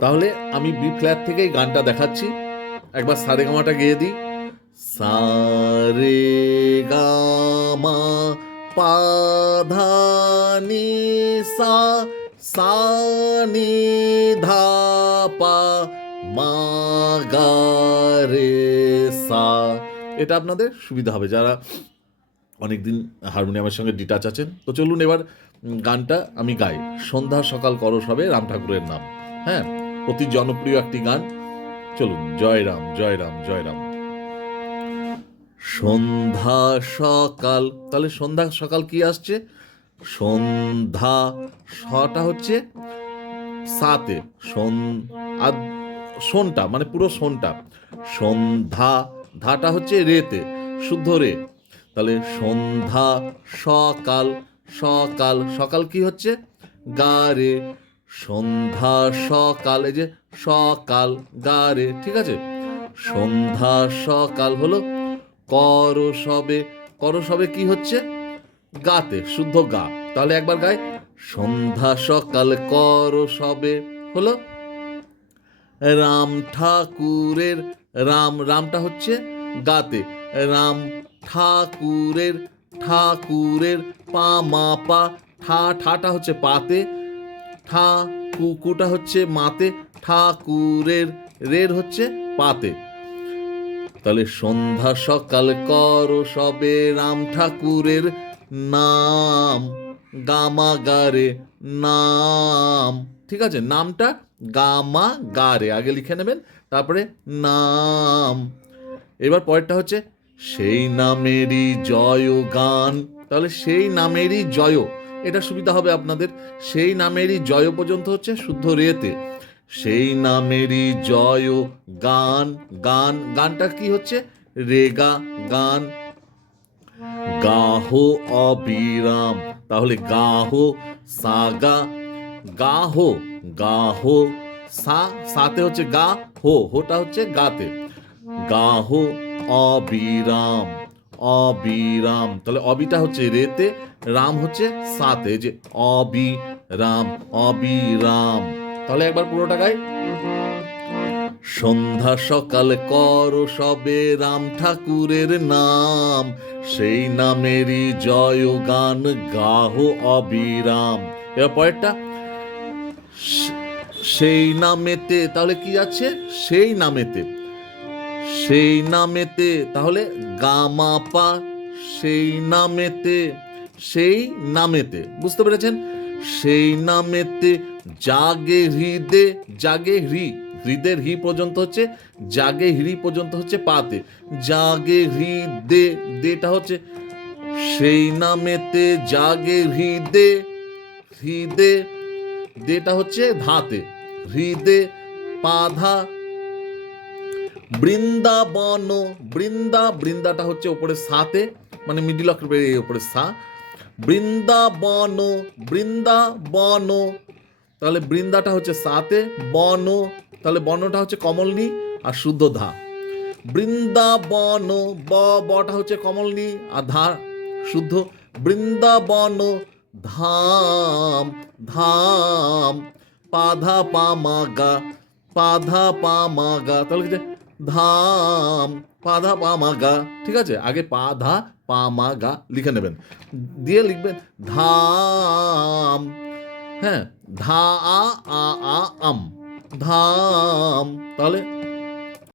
তাহলে আমি B flat থেকেই গানটা দেখাচ্ছি, একবার সারেগামাটা গেয়ে দিই। সারেগামা পাধানি সা, সা নি ধা পা মা গা রে সা। এটা আপনাদের সুবিধা হবে যারা অনেকদিন হারমোনিয়ামের সঙ্গে ডিটাচ আছেন। তো চলুন এবার গানটা আমি গাই। সন্ধ্যা সকাল করস হবে রাম ঠাকুরের নাম। হ্যাঁ, অতি জনপ্রিয় একটি গান। চলুন, জয় রাম জয় রাম জয় রাম। সন্ধ্যা সকাল, তাহলে সন্ধ্যা সকাল কি আসছে? সন্ধ্যা, সটা হচ্ছে সাতে, সোনটা মানে পুরো সোনটা। সন্ধ্যা, ধাটা হচ্ছে রেতে, শুদ্ধ রে। তাহলে সন্ধ্যা সকাল, সকাল সকাল কি হচ্ছে? গা রে। সন্ধ্যা সকাল, এই যে সকাল গা রে, ঠিক আছে। সন্ধ্যা সকাল হলো করসবে, করসবে কি হচ্ছে? গাতে, শুদ্ধ গা। তাহলে একবার গাই, সন্ধ্যা সকাল করসবে হলো রাম ঠাকুরের, রাম, রামটা হচ্ছে গাতে, রাম ঠাকুরের, ঠাকুরের পা মা পা, ঠা, ঠাটা হচ্ছে পাতে, ঠা কুকুটা হচ্ছে মাতে, ঠাকুরের, রের হচ্ছে পাতে। তাহলে সন্ধ্যা সকাল করো সবে রাম ঠাকুরের নাম, গামা গারে নাম, ঠিক আছে। নামটা গামা গারে আগে লিখে নেবেন, তারপরে নাম। এবার পরেরটা হচ্ছে সেই নামেরই জয় গান। তাহলে সেই নামেরই জয়, এটা সুবিধা হবে আপনাদের। সেই নামেরই জয় পর্যন্ত হচ্ছে শুদ্ধ রেতে। সেই নামেরই জয় গান, গান, গানটা কি হচ্ছে? রেগা গান। গাহো অবিরাম, তাহলে গাহো সাগা, গাহো, গাহো সা, সাতে হচ্ছে গা, হো, হোটা হচ্ছে গাতে। গাহো অবিরাম, অবিরাম, তাহলে অবিটা হচ্ছে রেতে, রাম হচ্ছে সাতে, যে অবিরাম, অবিরাম। তাহলে একবার পুরোটা গাই। সন্ধ্যা সকাল করো সবে রাম ঠাকুরের নাম, সেই নামেরই জয় গান গাহো অবিরাম। এবার পরেরটা, সেই নামেতে, তাহলে কি আছে? সেই নামেতে, সেই নামেতে, তাহলে গামা পা, সেই নামেতে, সেই নামেতে, বুঝতে পেরেছেন? সেই নামেতে জাগে হৃদে, জাগে হৃ, হৃদের হি পর্যন্ত হচ্ছে জাগে, হৃ পর্যন্ত হচ্ছে পাতে, জাগে হৃদে, দেটা হচ্ছে সেই নামেতে জাগে হৃদে, হৃদে, দেটা হচ্ছে ধাতে, হৃদে পাধা বৃন্দাবন, বৃন্দা, বৃন্দাটা হচ্ছে ওপরে সাতে, মানে মিডিল অক্টোবর ওপরে সা, বৃন্দাবন, বৃন্দাবন, তাহলে বৃন্দাটা হচ্ছে সাতে, বন, তাহলে বনটা হচ্ছে কমলনি আর শুদ্ধ ধা। বৃন্দাবন, বটা হচ্ছে কমলনি আর ধা শুদ্ধ। বৃন্দাবন ধাম, ধাম পাধা পামাগা, পাধা পামাগা, তাহলে ধাম পাধা পামাগা, ঠিক আছে। আগে পাধা পামাগা লিখে নেবেন, দিয়ে লিখবেন ধাম। হ্যাঁ, ধা আ আ আ আম, ধাম, তাহলে